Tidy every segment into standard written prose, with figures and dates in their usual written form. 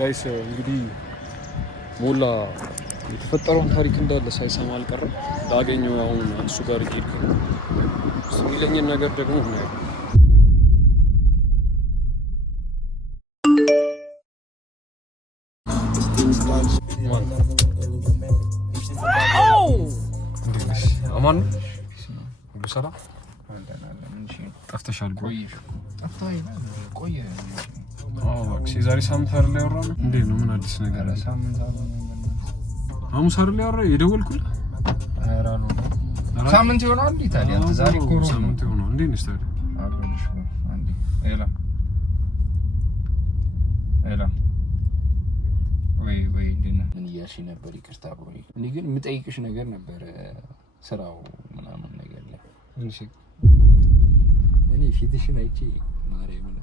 ጋይስ እንግዲህ ሞላ የተፈጠረውን ታሪክ እንዳለ ሳይሰማ አልቀረም። ላገኘው አሁን እሱ ጋር እየሄድኩ ነው። እሱ የሚለኝን ነገር ደግሞ እናያለን። አማን ሁሉ ሰላም? ጠፍተሻል። ቆየ ዛሬ ሳምንት አይደል ያወራነው? እንዴት ነው? ምን አዲስ ነገር አለ? ሐሙስ አይደል ያወራነው? የደወልኩልህ ሳምንት ይሆናል እንዴ? ታዲያ ዛሬ እኮ ሳምንት ይሆናል። እንዴት ነሽ ታዲያ? ወይ ምን እያልሽ ነበር? ይቅርታ ብሮዬ። እኔ ግን የምጠይቅሽ ነገር ነበር፣ ስራው ምናምን ነገር ላይ። እኔ ፊትሽን አይቼ ማርያምን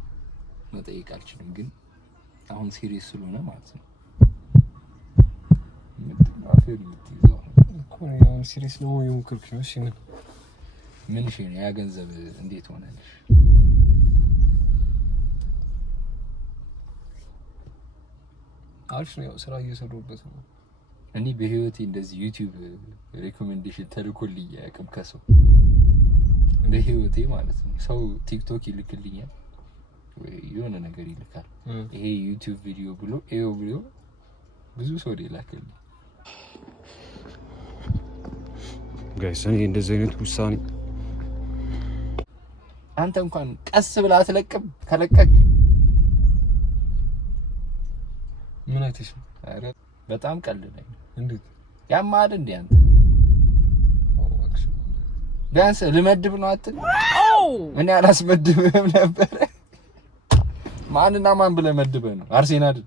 መጠየቅ አልችልም፣ ግን አሁን ሲሪየስ ስለሆነ ማለት ነው። አፌን የምትይዘው እኮ አሁን ሲሪየስ ነው የሞከርኩሽ ነው። እሺ ምን እሺ ነው? ያ ገንዘብ እንዴት ሆነልሽ? አሪፍ ነው። ያው ስራ እየሰሩበት ነው። እኔ በህይወቴ እንደዚህ ዩቲዩብ ሪኮሜንዴሽን ተልኮልኝ አያውቅም ከሰው በህይወቴ ማለት ነው። ሰው ቲክቶክ ይልክልኛል ወይ የሆነ ነገር ይልካል፣ ይሄ ዩቲዩብ ቪዲዮ ብሎ ብዙ ሰው ይላክልኝ። ጋይስ እኔ እንደዚህ አይነት ውሳኔ አንተ እንኳን ቀስ ብላ አትለቅም። ከለቀቅ ምን አይተሽ? አረ በጣም ቀልለኝ። እንዴት ያማል እንዴ አንተ? ቢያንስ ልመድብ ነው አትል? እኔ አላስመድብም ነበር። ማንና ማን ብለህ መድበህ ነው? አርሴናል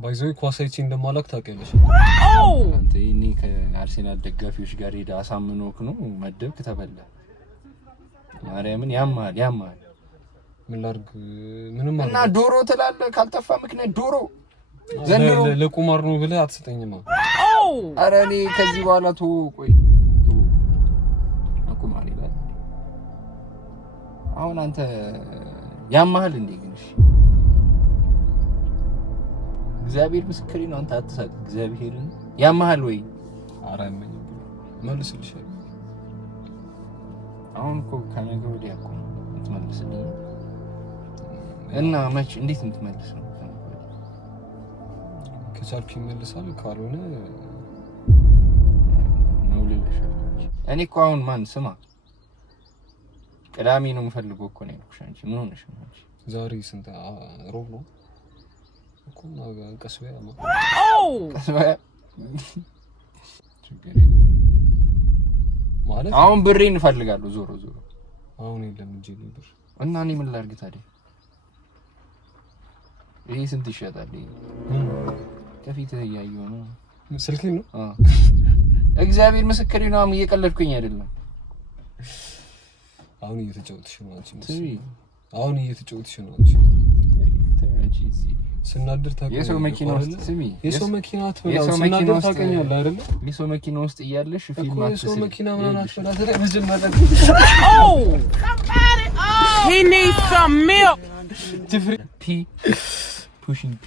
ባይዘው ኳሳይቺ እንደማላክ ታውቂያለሽ። አንተ እኔ ከአርሴናል ደጋፊዎች ጋር ሄዳ አሳምኖክ ነው መደብክ፣ ተበላ። ማርያምን ያማል። ምን ላድርግ? ምንም እና ዶሮ ትላለህ። ካልጠፋ ምክንያት ዶሮ ዘንድሮ ለቁማር ነው ብለህ አትሰጠኝማ። ኧረ እኔ ከዚህ በኋላ ቆይ ቁማር ይላል። አሁን አንተ ያማል እንዴ? ግን እሺ እግዚአብሔር ምስክሬ ነው። አንተ አትሳቅ። እግዚአብሔርን ያማል ወይ? ኧረ ምን መልስልሻለሁ። አሁን እኮ ከነገ ወዲያ እኮ የምትመልስልኝ እና መች እንዴት የምትመልስ ነው? ከቻልኩ ይመልሳል፣ ካልሆነ ነው ልልሻለሁ። እኔ እኮ አሁን ማን ስማ፣ ቅዳሜ ነው የምፈልገው እኮ ነው ያልኩሽ። አንቺ ምን ሆነሽ ነው? አንቺ ዛሬ ስንት ሮብ ነው እኮ ነው። ቀስ በያ ማለት አሁን ብሬን እፈልጋለሁ። ዞሮ አሁን የለም እንጂ ብር እና እኔ ምን ላድርግ ታዲያ? ይሄ ስንት ይሸጣል? ከፊትህ እያየሁ ነው። ስልኬ ነው። እግዚአብሔር ምስክሬ ነው። እየቀለድኩኝ አይደለም። አሁን እየተጫወትሽ ነው አንቺ። አሁን እየተጫወትሽ ነው አንቺ። ስናድር ታውቂያለሽ። የሰው መኪና ውስጥ ስሚ፣ የሰው መኪና አትበላው። ስናድር ታውቂያለሽ አይደል? የሰው መኪና ውስጥ እያለሽ ፊልም አትስሪ። የሰው መኪና ምናምን አትበላ። ተረብዝን ማለት he needs some milk. pushing p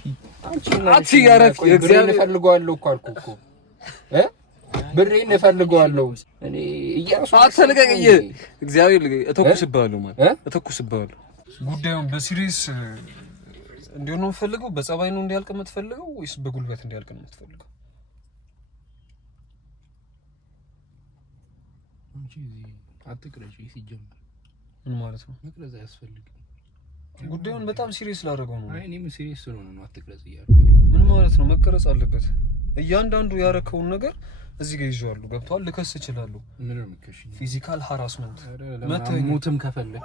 አንቺ ያረፍ እግዚአብሔር እፈልገዋለሁ እኮ አልኩ እኮ ብሬን እፈልገዋለሁ። እኔ እያሱ አትፈልገኝ። እግዚአብሔር እተኩስብሃለሁ ማለት እተኩስብሃለሁ። ጉዳዩን በሲሪየስ እንዲሆን ነው የምትፈልገው? በጸባይ ነው እንዲያልቅ የምትፈልገው ወይስ በጉልበት እንዲያልቅ ነው የምትፈልገው? አንቺ አትቅረጪ። ሲጀምር ምን ማለት ነው? መቅረጽ አያስፈልግም። ጉዳዩን በጣም ሲሪየስ ላደርገው ነው። አይ እኔም ሲሪየስ ስለሆነ ነው አትቅረጽ እያልኩኝ። ምን ማለት ነው? መቀረጽ አለበት። እያንዳንዱ ያረከውን ነገር እዚህ ጋር ይዤዋለሁ። ገብቷል? ልከስ እችላለሁ። ምን ነው የምከሽ? ፊዚካል ሃራስመንት መተሙትም ከፈለክ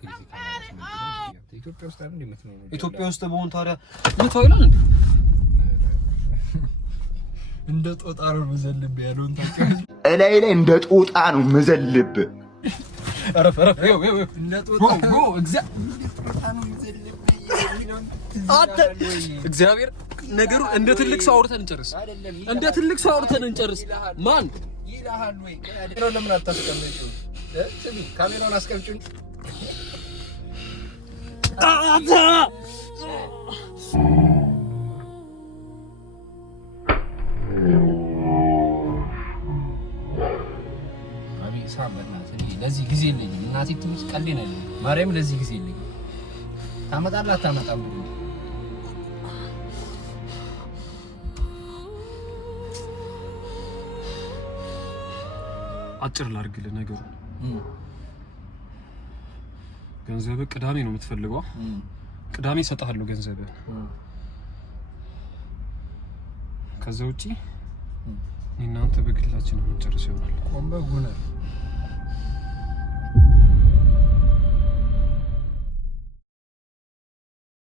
ፊዚካል ሃራስመንት ኢትዮጵያ ውስጥ አይደል እንደምትኖረው? ኢትዮጵያ ውስጥ በሆን ታዲያ ምታው ይላል እንዴ? እንደ ጦጣ ነው መዘልብ ያለውን ታውቂያለሽ? እላይ ላይ እንደ ጦጣ ነው መዘልብ። አረፍ እንደ ጦጣ ነው እግዚአብሔር ነገሩ እንደ ትልቅ ሰው አውርተን እንጨርስ። እንደ ትልቅ ሰው አውርተን እንጨርስ። ማን ይላል ወይ? ካሜራውን ለምን አታስቀምጪው? ካሜራውን አስቀምጪው። አቢ ሳምበናት ለዚህ ጊዜ የለኝም እናቴ ትምስ ቀልዴ ነው ማርያም ለዚህ ጊዜ የለኝም ታመጣላ ታመጣም አጭር ላድርግልህ ነገሩ ገንዘብ ቅዳሜ ነው የምትፈልገው ቅዳሜ እሰጥሃለሁ ገንዘብ ከዛ ውጪ እናንተ በግላችን ነው የምንጨርሰው ይሆናል ቆምበ ጉነር